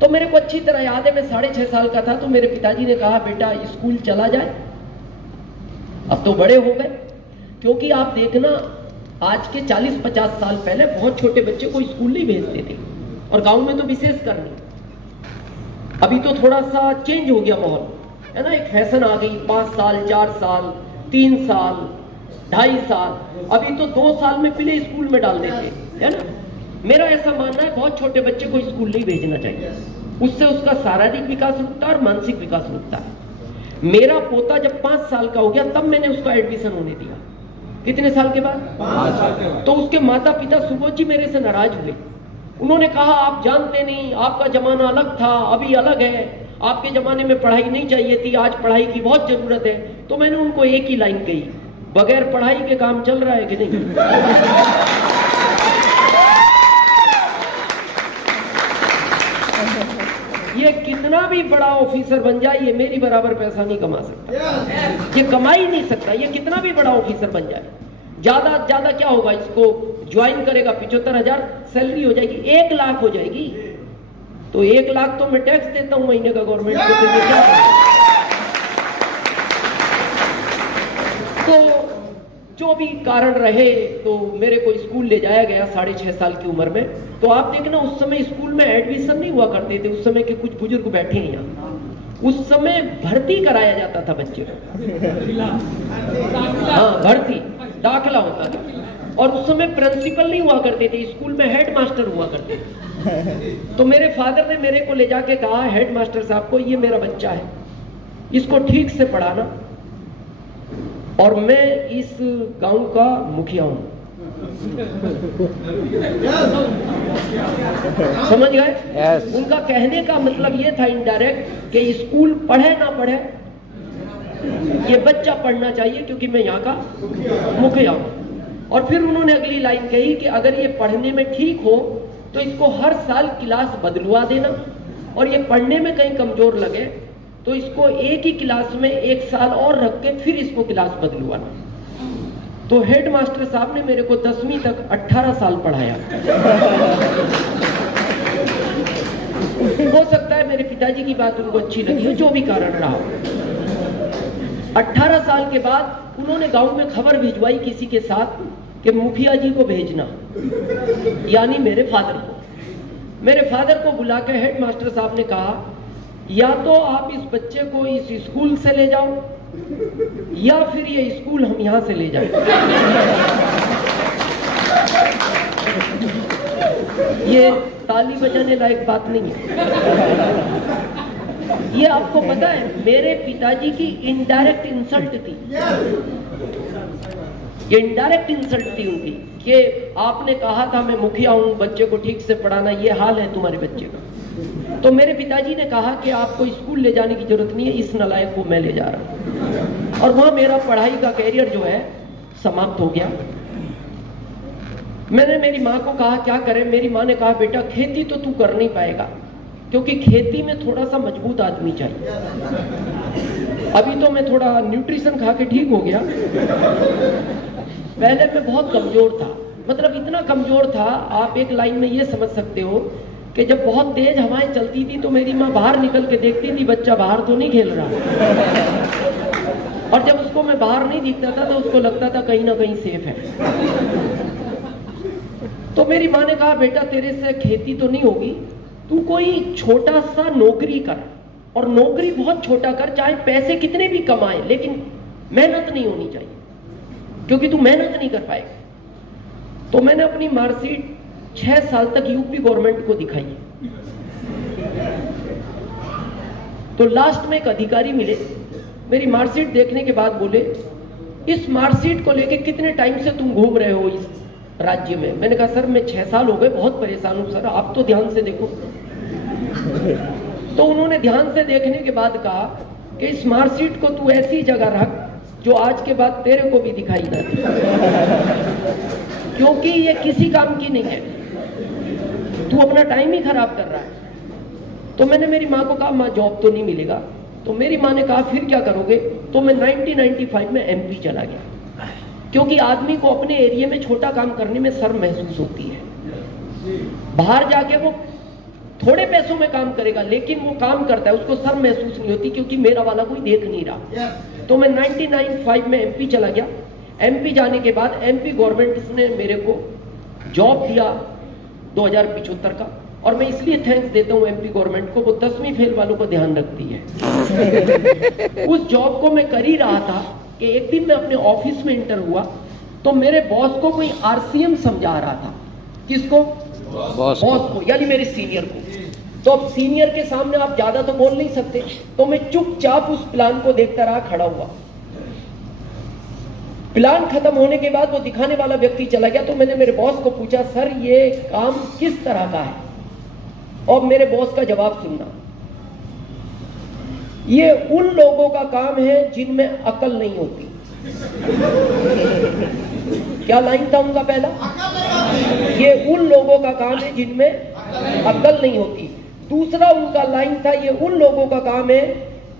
तो मेरे को अच्छी तरह याद है, मैं 6.5 साल का था, तो मेरे पिताजी ने कहा बेटा स्कूल चला जाए, अब तो बड़े हो गए। क्योंकि आप देखना आज के 40-50 साल पहले बहुत छोटे बच्चे को स्कूल नहीं भेजते थे, और गांव में तो विशेष कर नहीं। अभी तो थोड़ा सा चेंज हो गया माहौल, है ना, एक फैशन आ गई, 5 साल 4 साल 3 साल 2.5 साल, अभी तो 2 साल में प्ले स्कूल में डाल देते, है ना। मेरा ऐसा मानना है बहुत छोटे बच्चे को स्कूल नहीं भेजना चाहिए, उससे उसका शारीरिक विकास रुकता है और मानसिक विकास रुकता है। मेरा पोता जब 5 साल का हो गया तब मैंने उसका एडमिशन होने दिया। कितने साल के बाद? 5 साल। तो उसके माता पिता सुबोध जी मेरे से नाराज हुए। उन्होंने कहा आप जानते नहीं, आपका जमाना अलग था, अभी अलग है, आपके जमाने में पढ़ाई नहीं चाहिए थी, आज पढ़ाई की बहुत जरूरत है। तो मैंने उनको एक ही लाइन कही, बगैर पढ़ाई के काम चल रहा है कि नहीं? ये कितना भी बड़ा ऑफिसर बन जाए, ये मेरी बराबर पैसा नहीं कमा सकता, ये कमा ही नहीं सकता। ये कितना भी बड़ा ऑफिसर बन जाए, ज्यादा ज्यादा क्या होगा, इसको ज्वाइन करेगा 75,000 सैलरी हो जाएगी, 1 लाख हो जाएगी। तो 1 लाख तो मैं टैक्स देता हूं महीने का गवर्नमेंट को, तो क्या तो जो भी कारण रहे, तो मेरे को स्कूल ले जाया गया 6.5 साल की उम्र में। तो आप देखना उस समय स्कूल में एडमिशन नहीं हुआ करते थे, उस समय के कुछ बुजुर्ग बैठे हैं यहाँ, उस समय भर्ती कराया जाता था बच्चे को। हाँ, भर्ती दाखिला होता था। और उस समय प्रिंसिपल नहीं हुआ करते थे, स्कूल में हेड मास्टर हुआ करते थे। तो मेरे फादर ने मेरे को ले जाके कहा हेड मास्टर साहब को, ये मेरा बच्चा है, इसको ठीक से पढ़ाना, और मैं इस गांव का मुखिया हूं। समझ गए? yes. उनका कहने का मतलब ये था इनडायरेक्ट कि स्कूल पढ़े ना पढ़े, ये बच्चा पढ़ना चाहिए क्योंकि मैं यहाँ का मुखिया हूं। और फिर उन्होंने अगली लाइन कही कि अगर ये पढ़ने में ठीक हो तो इसको हर साल क्लास बदलवा देना, और ये पढ़ने में कहीं कमजोर लगे तो इसको एक ही क्लास में 1 साल और रख के फिर इसको क्लास बदलवाना। तो हेड मास्टर साहब ने मेरे को 10वीं तक 18 साल पढ़ाया। हो सकता है मेरे पिताजी की बात उनको अच्छी लगी हो, जो भी कारण रहा। 18 साल के बाद उन्होंने गांव में खबर भिजवाई किसी के साथ कि मुखिया जी को भेजना, यानी मेरे फादर को। मेरे फादर को बुला के हेड मास्टर साहब ने कहा या तो आप इस बच्चे को इस स्कूल से ले जाओ, या फिर ये स्कूल हम यहां से ले जाएं। ये ताली बजाने लायक बात नहीं है। ये आपको पता है मेरे पिताजी की इनडायरेक्ट इंसल्ट थी, ये इनडायरेक्ट इंसल्ट थी उनकी कि आपने कहा था मैं मुखिया हूं, बच्चे को ठीक से पढ़ाना, ये हाल है तुम्हारे बच्चे का। तो मेरे पिताजी ने कहा कि आपको स्कूल ले जाने की जरूरत नहीं है, इस नालायक को मैं ले जा रहा हूं। और वहां मेरा पढ़ाई का कैरियर जो है समाप्त हो गया। मैंने मेरी माँ को कहा क्या करें। मेरी माँ ने कहा बेटा खेती तो तू कर नहीं पाएगा, क्योंकि खेती में थोड़ा सा मजबूत आदमी चाहिए। अभी तो मैं थोड़ा न्यूट्रिशन खा के ठीक हो गया, पहले मैं बहुत कमजोर था, मतलब इतना कमजोर था आप एक लाइन में ये समझ सकते हो कि जब बहुत तेज हवाएं चलती थी तो मेरी माँ बाहर निकल के देखती थी बच्चा बाहर तो नहीं खेल रहा, और जब उसको मैं बाहर नहीं दिखता था तो उसको लगता था कहीं ना कहीं सेफ है। तो मेरी माँ ने कहा बेटा तेरे से खेती तो नहीं होगी, तू कोई छोटा सा नौकरी कर, और नौकरी बहुत छोटा कर, चाहे पैसे कितने भी कमाए, लेकिन मेहनत नहीं होनी चाहिए, क्योंकि तू मेहनत नहीं कर पाएगा। तो मैंने अपनी मार्कशीट 6 साल तक यूपी गवर्नमेंट को दिखाई। तो लास्ट में एक अधिकारी मिले, मेरी मार्कशीट देखने के बाद बोले इस मार्कशीट को लेके कितने टाइम से तुम घूम रहे हो इस राज्य में। मैंने कहा सर मैं 6 साल हो गए, बहुत परेशान हूं सर, आप तो ध्यान से देखो। तो उन्होंने ध्यान से देखने के बाद कहा कि इस मार्कशीट को तू ऐसी जगह रख जो आज के बाद तेरे को भी दिखाई ना दे, क्योंकि ये किसी काम की नहीं है, तू अपना टाइम ही खराब कर रहा है। तो मैंने मेरी माँ को कहा माँ जॉब तो नहीं मिलेगा। तो मेरी माँ ने कहा फिर क्या करोगे। तो मैं 1995 में एमपी चला गया, क्योंकि आदमी को अपने एरिया में छोटा काम करने में शर्म महसूस होती है। बाहर जाके वो थोड़े पैसों में काम करेगा, लेकिन वो काम करता है, उसको शर्म महसूस नहीं होती क्योंकि मेरा वाला कोई देख नहीं रहा। तो मैं 99-5 में एमपी चला गया। एमपी जाने के बाद एमपी गवर्नमेंट ने मेरे को जॉब दिया 2075 का, और मैं इसलिए थैंक्स देता हूं एमपी गवर्नमेंट को, वो 10वीं फेल वालों को ध्यान रखती है। उस जॉब को मैं कर ही रहा था कि एक दिन मैं अपने ऑफिस में इंटर हुआ, तो मेरे बॉस को कोई आरसीएम समझा रहा था। किसको? बॉस को, यानी मेरे सीनियर को। तो अब सीनियर के सामने आप ज्यादा तो बोल नहीं सकते, तो मैं चुपचाप उस प्लान को देखता रहा, खड़ा हुआ। प्लान खत्म होने के बाद वो दिखाने वाला व्यक्ति चला गया, तो मैंने मेरे बॉस को पूछा, सर ये काम किस तरह का है? और मेरे बॉस का जवाब सुनना, ये उन लोगों का काम है जिनमें अकल नहीं होती। क्या लाइन था उनका पहला? ये उन लोगों का काम है जिनमें अकल नहीं होती। दूसरा उनका लाइन था, ये उन लोगों का काम है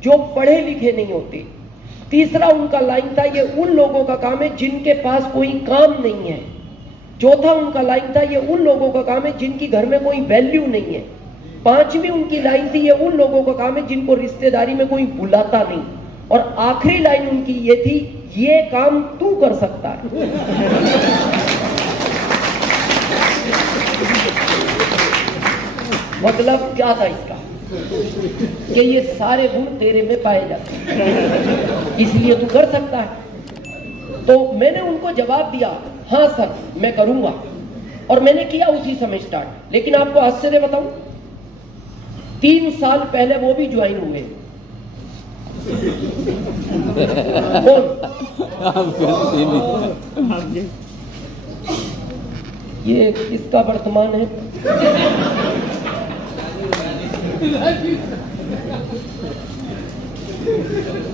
जो पढ़े लिखे नहीं होते। तीसरा उनका लाइन था, ये उन लोगों का काम है जिनके पास कोई काम नहीं है। चौथा उनका लाइन था, ये उन लोगों का काम है जिनकी घर में कोई वैल्यू नहीं है। पांचवी उनकी लाइन थी, ये उन लोगों का काम है जिनको रिश्तेदारी में कोई बुलाता नहीं। और आखिरी लाइन उनकी ये थी, ये काम तू कर सकता है। मतलब क्या था इसका? कि ये सारे गुण तेरे में पाए जाते हैं, इसलिए तू कर सकता है। तो मैंने उनको जवाब दिया, हाँ सर मैं करूंगा, और मैंने किया उसी समय स्टार्ट। लेकिन आपको आश्चर्य बताऊं, 3 साल पहले वो भी ज्वाइन हुए। ये किसका वर्तमान है?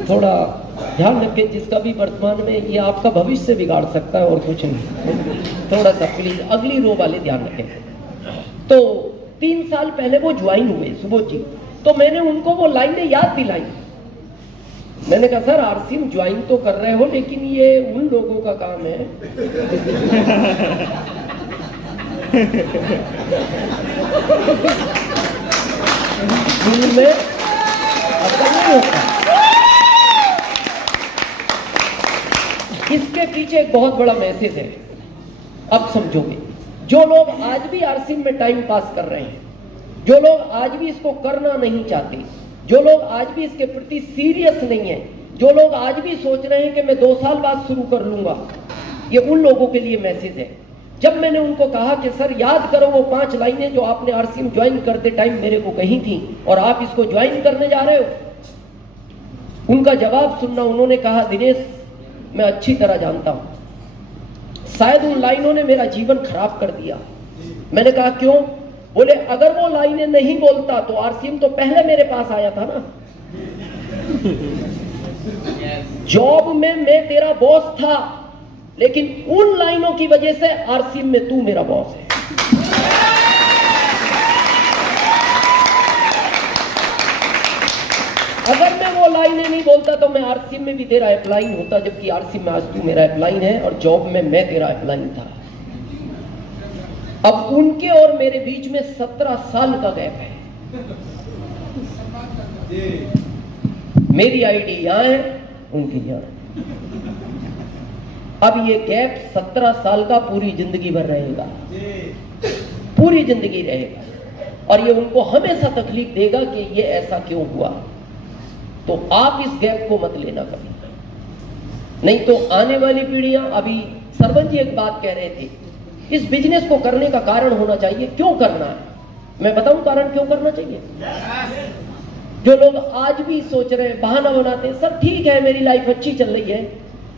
थोड़ा ध्यान रखें, जिसका भी वर्तमान में, ये आपका भविष्य बिगाड़ सकता है और कुछ नहीं। थोड़ा सा प्लीज अगली रो वाले ध्यान रखें। तो 3 साल पहले वो ज्वाइन हुए सुबोध जी, तो मैंने उनको वो लाइनें याद दिलाई। मैंने कहा सर आरसीएम ज्वाइन तो कर रहे हो, लेकिन ये उन लोगों का काम है जिनमें अकल नहीं होता। इसके पीछे एक बहुत बड़ा मैसेज है, अब समझोगे। जो लोग आज भी आरसीएम में टाइम पास कर रहे हैं, जो लोग आज भी इसको करना नहीं चाहते, जो लोग आज भी इसके प्रति सीरियस नहीं है, जो लोग आज भी सोच रहे हैं कि मैं 2 साल बाद शुरू कर लूंगा, ये उन लोगों के लिए मैसेज है। जब मैंने उनको कहा कि सर याद करो वो 5 लाइनें जो आपने आरसीएम ज्वाइन करते टाइम मेरे को कही थी और आप इसको ज्वाइन करने जा रहे हो, उनका जवाब सुनना। उन्होंने कहा दिनेश मैं अच्छी तरह जानता हूं, शायद उन लाइनों ने मेरा जीवन खराब कर दिया। मैंने कहा क्यों? बोले अगर वो लाइनें नहीं बोलता तो आरसीएम तो पहले मेरे पास आया था ना। जॉब में मैं तेरा बॉस था, लेकिन उन लाइनों की वजह से आरसीएम में तू मेरा बॉस है। अगर मैं वो लाइनें नहीं बोलता तो मैं आरसीएम में भी तेरा अप्लाइन होता, जबकि आरसीएम में आज तू मेरा अप्लाइन है और जॉब में मैं तेरा अप्लाइन था। अब उनके और मेरे बीच में 17 साल का गैप है। मेरी आईडी यहां है, उनकी यहां है। अब ये गैप 17 साल का पूरी जिंदगी भर रहेगा, पूरी जिंदगी रहेगा, और ये उनको हमेशा तकलीफ देगा कि ये ऐसा क्यों हुआ। तो आप इस गैप को मत लेना कभी, नहीं तो आने वाली पीढ़ियां। अभी सरवन जी एक बात कह रहे थे, इस बिजनेस को करने का कारण होना चाहिए, क्यों करना है। मैं बताऊं कारण क्यों करना चाहिए। जो लोग आज भी सोच रहे हैं, बहाना बनाते हैं, सर ठीक है मेरी लाइफ अच्छी चल रही है,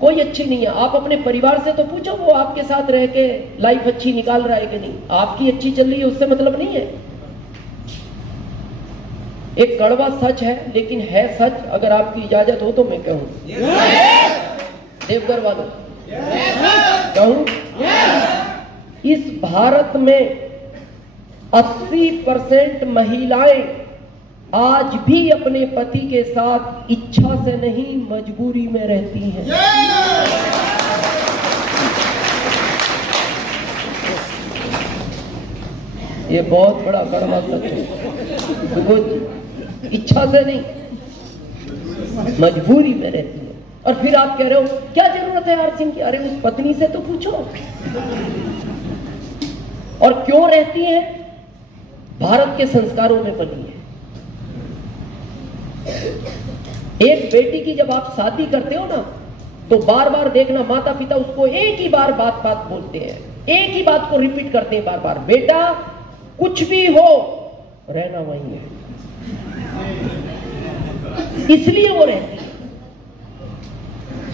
कोई अच्छी नहीं है। आप अपने परिवार से तो पूछो, वो आपके साथ रह के लाइफ अच्छी निकाल रहा है कि नहीं। आपकी अच्छी चल रही है उससे मतलब नहीं है। एक कड़वा सच है लेकिन है सच। अगर आपकी इजाजत हो तो मैं कहूं, देवघर वालों कहूं, इस भारत में 80% महिलाएं आज भी अपने पति के साथ इच्छा से नहीं मजबूरी में रहती हैं। ये बहुत बड़ा कड़वा सच है। तो वो इच्छा से नहीं, मजबूरी में रहती है। और फिर आप कह रहे हो क्या जरूरत है आरसीएम की? अरे उस पत्नी से तो पूछो। और क्यों रहती है? भारत के संस्कारों में बनी है। एक बेटी की जब आप शादी करते हो ना, तो बार बार देखना माता पिता उसको एक ही बार बात बोलते हैं, एक ही बात को रिपीट करते हैं बार बार, बेटा कुछ भी हो रहना वहीं है। इसलिए वो रहती है,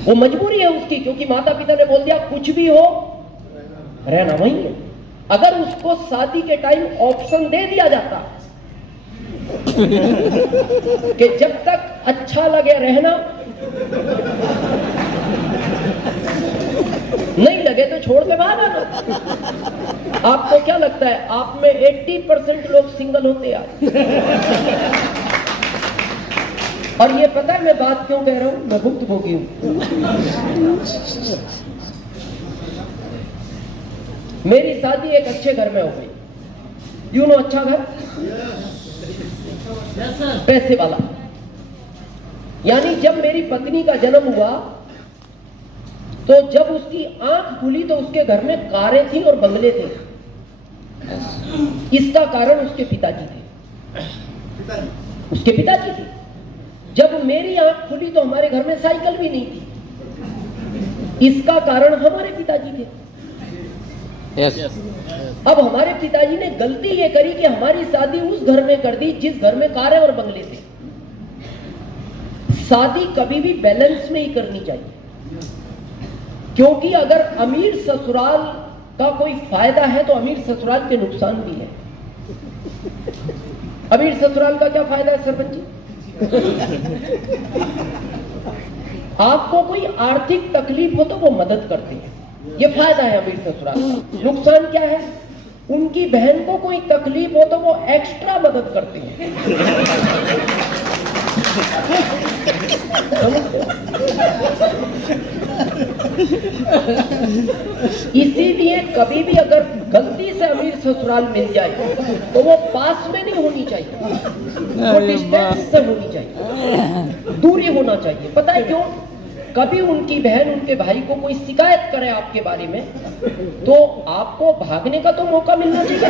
वो मजबूरी है उसकी, क्योंकि माता पिता ने बोल दिया कुछ भी हो रहना वहीं है। अगर उसको शादी के टाइम ऑप्शन दे दिया जाता कि जब तक अच्छा लगे रहना, नहीं लगे तो छोड़ के बाहर आना। आपको क्या लगता है आप में 80% लोग सिंगल होते आज? और ये पता है मैं बात क्यों कह रहा हूं? मैं भुक्तभोगी हूं। मेरी शादी एक अच्छे घर में हो गई। यू नो अच्छा घर, पैसे वाला। यानी जब मेरी पत्नी का जन्म हुआ तो जब उसकी आंख खुली तो उसके घर में कारें थी और बंगले थे। इसका कारण उसके पिताजी थे, उसके पिताजी थे। जब मेरी आंख खुली तो हमारे घर में साइकिल भी नहीं थी। इसका कारण हमारे पिताजी थे। Yes. अब हमारे पिताजी ने गलती ये करी कि हमारी शादी उस घर में कर दी जिस घर में कारें और बंगले थे। शादी कभी भी बैलेंस में ही करनी चाहिए, क्योंकि अगर अमीर ससुराल का कोई फायदा है तो अमीर ससुराल के नुकसान भी है। अमीर ससुराल का क्या फायदा है सरपंच जी? आपको कोई आर्थिक तकलीफ हो तो वो मदद करते हैं, ये फायदा है अमीर ससुराल का। नुकसान क्या है? उनकी बहन को कोई तकलीफ हो तो वो एक्स्ट्रा मदद करते हैं। इसीलिए कभी भी अगर गलती से अमीर ससुराल मिल जाए तो वो पास में नहीं होनी चाहिए, वो डिस्टेंस से होनी चाहिए, दूरी होना चाहिए। पता है क्यों? कभी उनकी बहन उनके भाई को कोई शिकायत करे आपके बारे में तो आपको भागने का तो मौका मिलना चाहिए।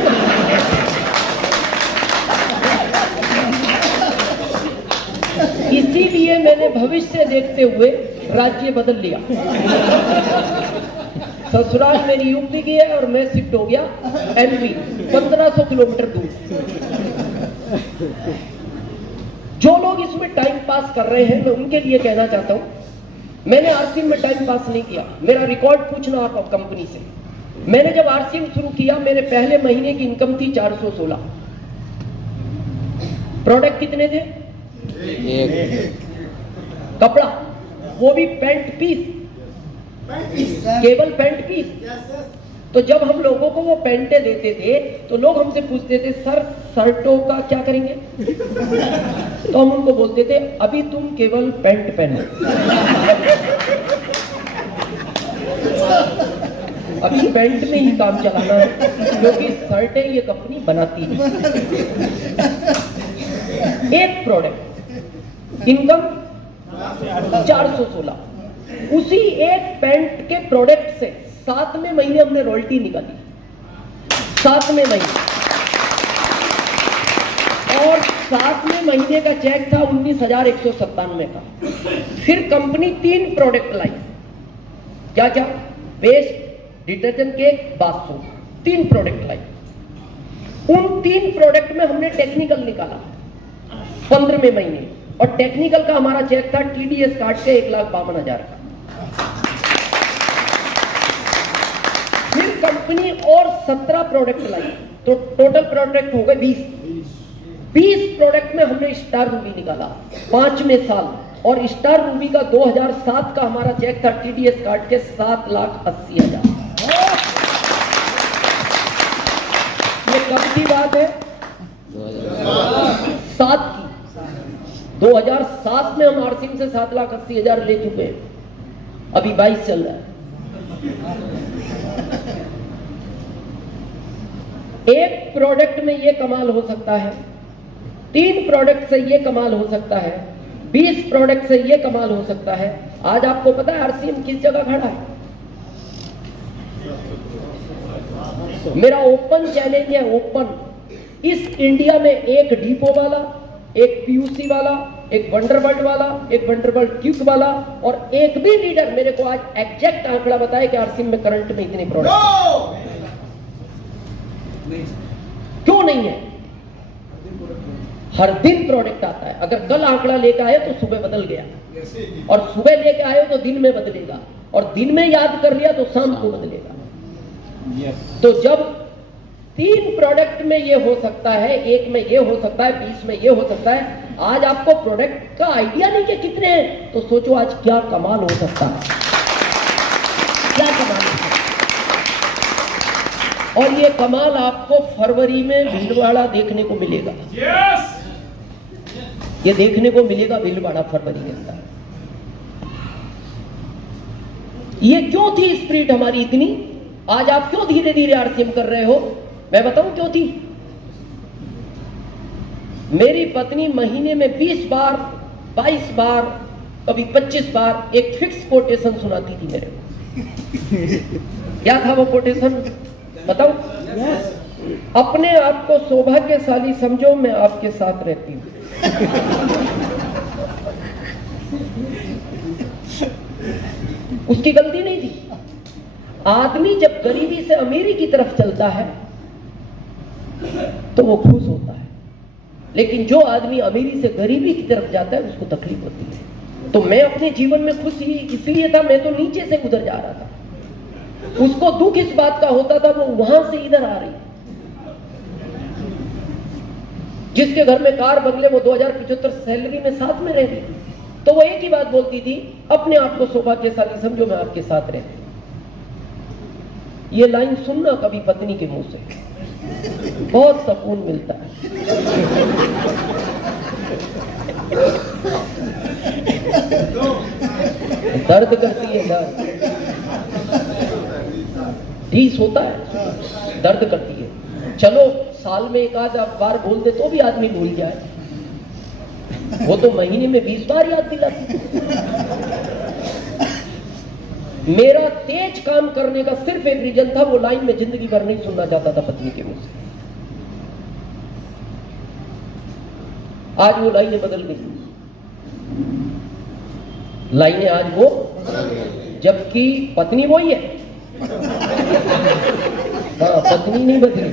इसीलिए मैंने भविष्य देखते हुए राज्य बदल लिया। ससुराल मेरी यूपी की है और मैं शिफ्ट हो गया एमपी, 1500 किलोमीटर दूर। जो लोग इसमें टाइम पास कर रहे हैं मैं उनके लिए कहना चाहता हूं, मैंने आरसीएम में टाइम पास नहीं किया। मेरा रिकॉर्ड पूछना आप कंपनी से। मैंने जब आरसीएम शुरू किया मेरे पहले महीने की इनकम थी 416। प्रोडक्ट कितने थे? एक। कपड़ा, वो भी पैंट पीस, केवल पैंट पीस। तो जब हम लोगों को वो पैंटे देते थे तो लोग हमसे पूछते थे सर शर्टों का क्या करेंगे? तो हम उनको बोलते थे अभी तुम केवल पैंट पहनो, अभी पैंट में ही काम चलाना है, क्योंकि शर्टें ये कंपनी बनाती है। एक प्रोडक्ट इनकम 416, उसी एक पैंट के प्रोडक्ट से 7वें महीने हमने रॉयल्टी निकाली, 7वें महीने। और 7वें महीने का चेक था 19,197 का। फिर कंपनी 3 प्रोडक्ट लाई। क्या क्या? Paste, detergent, cake, bathroom, 3 product लाई। उन 3 प्रोडक्ट में हमने टेक्निकल निकाला 15वें महीने, और टेक्निकल का हमारा चेक था टीडीएस काट के 1,52,000 का। फिर कंपनी और 17 प्रोडक्ट लाई, तो टोटल प्रोडक्ट हो गए 20 प्रोडक्ट में हमने स्टार रूबी निकाला 5वें साल, और स्टार रूबी का 2007 का हमारा चेक था टीडीएस काट के 7,80,000। ये कब की बात है? 7 की। 2007 में हम आरसीएम से 7,80,000 ले चुके हैं, अभी 22 चल रहा है। एक प्रोडक्ट में ये कमाल हो सकता है, 3 प्रोडक्ट से ये कमाल हो सकता है, 20 प्रोडक्ट से ये कमाल हो सकता है। आज आपको पता है आरसीएम किस जगह खड़ा है? मेरा ओपन चैलेंज है, ओपन, इस इंडिया में एक डीपो वाला, एक पीयूसी वाला, एक वंडरबर्ड वाला, एक वंडरबर्ड क्यूब वाला और एक भी लीडर मेरे को आज एग्जैक्ट आंकड़ा बताए कि आरसीएम में करंट में इतने प्रोडक्ट क्यों नहीं है? हर दिन प्रोडक्ट आता है। अगर कल आंकड़ा लेकर आए तो सुबह बदल गया, और सुबह लेके आए तो दिन में बदलेगा, और दिन में याद कर लिया तो शाम को बदलेगा। तो जब 3 प्रोडक्ट में ये हो सकता है, एक में ये हो सकता है, 20 में ये हो सकता है, आज आपको प्रोडक्ट का आइडिया नहीं कि कितने हैं, तो सोचो आज क्या कमाल हो सकता है, क्या कमाल हो सकता है। और ये कमाल आपको फरवरी में भीलवाड़ा देखने को मिलेगा। ये देखने को मिलेगा भीलवाड़ा फरवरी के अंदर। ये क्यों थी स्पिरिट हमारी इतनी? आज आप क्यों धीरे धीरे आरसीएम कर रहे हो? मैं बताऊं क्यों थी। मेरी पत्नी महीने में 20 बार, 22 बार, कभी 25 बार एक फिक्स कोटेशन सुनाती थी मेरे को। क्या था वो कोटेशन बताऊं? अपने आप को सौभाग्यशाली समझो, मैं आपके साथ रहती हूं। उसकी गलती नहीं थी। आदमी जब गरीबी से अमीरी की तरफ चलता है तो वो खुश होता है, लेकिन जो आदमी अमीरी से गरीबी की तरफ जाता है उसको तकलीफ होती है। तो मैं अपने जीवन में खुश ही इसलिए था, मैं तो नीचे से गुजर जा रहा था। उसको दुख इस बात का होता था वो वहां से इधर आ रही। जिसके घर में कार बंगले, वो 2075 सैलरी में साथ में रह रही, तो वो एक ही बात बोलती थी, अपने आप को सौभाग्यशाली समझो, मैं आपके साथ रहती। ये लाइन सुनना कभी पत्नी के मुंह से, बहुत सुकून मिलता है। दर्द करती है, दर्द होता है, दर्द करती है। चलो साल में एक आध बार बोल दे तो भी आदमी भूल जाए, वो तो महीने में 20 बार याद दिलाती। मेरा तेज काम करने का सिर्फ एक रीजन था, वो लाइन में जिंदगी भर नहीं सुनना चाहता था पत्नी के मुंह से। आज वो लाइनें बदल गई, लाइनें आज वो, जबकि पत्नी वही है। हाँ, पत्नी नहीं बदली,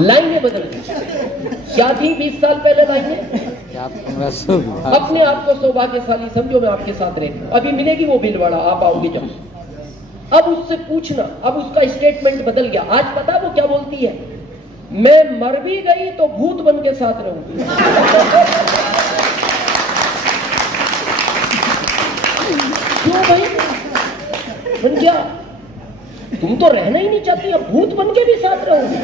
लाइनें बदल गई। क्या थी 20 साल पहले लाइनें? अपने आप को सौभाग्यशाली समझो, मैं आपके साथ रहती हूं। अभी मिलेगी वो भीलवाड़ा, आप आओगे जब, अब उससे पूछना, अब उसका स्टेटमेंट बदल गया। आज पता वो क्या बोलती है? मैं मर भी गई तो भूत बन के साथ रहूंगी। क्यों भाई, बन क्या? तुम तो रहना ही नहीं चाहती, अब भूत बन के भी साथ रहोगी।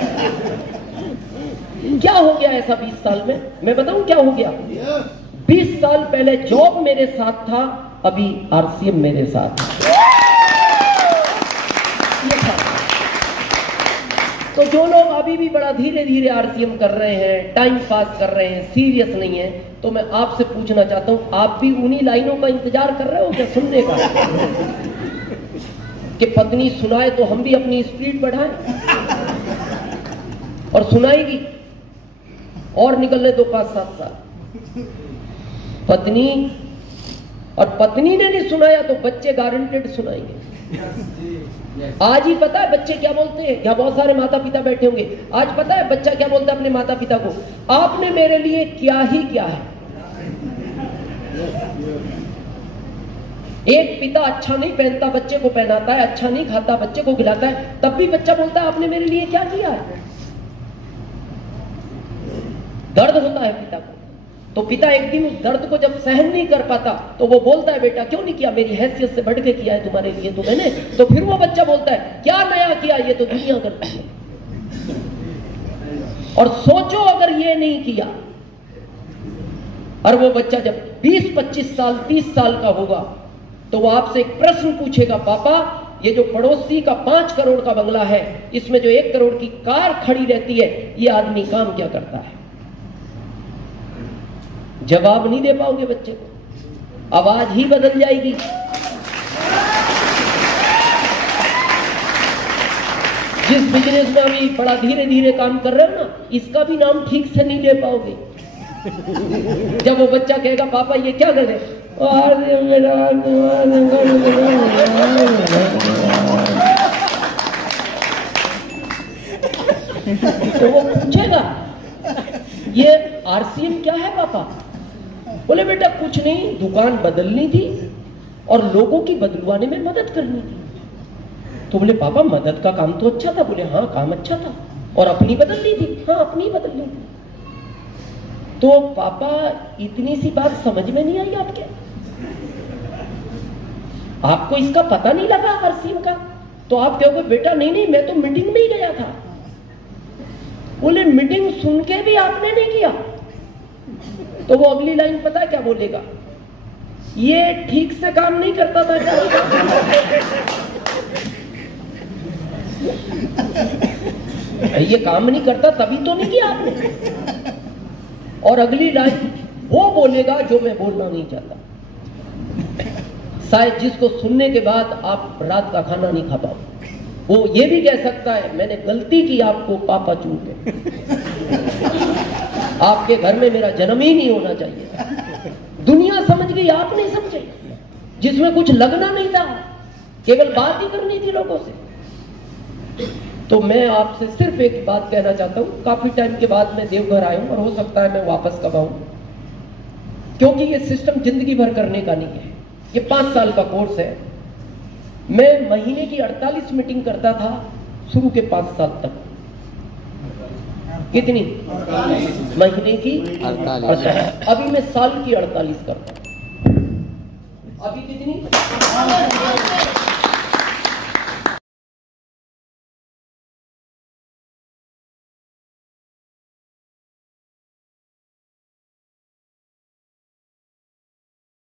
क्या हो गया ऐसा 20 साल में? मैं बताऊं क्या हो गया। 20 साल पहले जॉब मेरे साथ था, अभी आरसीएम मेरे साथ है। तो जो लोग अभी भी बड़ा धीरे धीरे आरसीएम कर रहे हैं, टाइम पास कर रहे हैं, सीरियस नहीं है, तो मैं आपसे पूछना चाहता हूं, आप भी उन्हीं लाइनों का इंतजार कर रहे हो क्या सुनने का? कि पत्नी सुनाए तो हम भी अपनी स्पीड बढ़ाएं, और सुनाएगी और निकलने दो 5-7 साल। पत्नी, और पत्नी ने नहीं सुनाया तो बच्चे गारंटेड सुनाएंगे। आज ही पता है बच्चे क्या बोलते हैं? यहाँ बहुत सारे माता पिता बैठे होंगे। आज पता है बच्चा क्या बोलता है अपने माता पिता को? आपने मेरे लिए क्या ही क्या है। एक पिता अच्छा नहीं पहनता, बच्चे को पहनाता है, अच्छा नहीं खाता, बच्चे को खिलाता है, तब भी बच्चा बोलता है आपने मेरे लिए क्या किया है। दर्द होता है पिता को, तो पिता एक दिन उस दर्द को जब सहन नहीं कर पाता तो वो बोलता है बेटा क्यों नहीं किया, मेरी हैसियत से बढ़ के किया है तुम्हारे लिए तो मैंने। तो फिर वो बच्चा बोलता है क्या नया किया, ये तो दुनिया करती है। और सोचो अगर ये नहीं किया, और वो बच्चा जब 20-25 साल 30 साल का होगा तो वो आपसे एक प्रश्न पूछेगा, पापा ये जो पड़ोसी का 5 करोड़ का बंगला है, इसमें जो 1 करोड़ की कार खड़ी रहती है, ये आदमी काम क्या करता है? जवाब नहीं दे पाओगे बच्चे को, आवाज ही बदल जाएगी। जिस बिजनेस में अभी बड़ा धीरे धीरे काम कर रहे हो ना, इसका भी नाम ठीक से नहीं ले पाओगे। जब वो बच्चा कहेगा पापा ये क्या कर रहे, तो वो पूछेगा ये आरसीएम क्या है पापा? बोले बेटा कुछ नहीं, दुकान बदलनी थी और लोगों की बदलवाने में मदद करनी थी। तो बोले पापा मदद का काम तो अच्छा था। बोले हाँ काम अच्छा था, और अपनी बदलनी थी। हाँ अपनी बदलनी थी। तो पापा इतनी सी बात समझ में नहीं आई आपके? आपको इसका पता नहीं लगा आरसीएम का? तो आप कहोगे बेटा नहीं नहीं मैं तो मीटिंग में ही गया था। बोले मीटिंग सुन के भी आपने नहीं किया? तो वो अगली लाइन पता है क्या बोलेगा? ये ठीक से काम नहीं करता था क्या? ये काम नहीं करता तभी तो नहीं किया आपने। और अगली लाइन वो बोलेगा जो मैं बोलना नहीं चाहता, शायद जिसको सुनने के बाद आप रात का खाना नहीं खा पाओ। वो ये भी कह सकता है मैंने गलती की आपको पापा चूक के, आपके घर में मेरा जन्म ही नहीं होना चाहिए। दुनिया समझ गई, आप नहीं समझे। जिसमें कुछ लगना नहीं था, केवल बात ही करनी थी लोगों से। तो मैं आपसे सिर्फ एक बात कहना चाहता हूं, काफी टाइम के बाद मैं देवघर आया हूं और हो सकता है मैं वापस कब आऊं, क्योंकि ये सिस्टम जिंदगी भर करने का नहीं है। ये 5 साल का कोर्स है। मैं महीने की 48 मीटिंग करता था शुरू के 5 साल तक। कितनी? महीने की 48। अभी मैं साल की 48 करता हूं। अभी कितनी?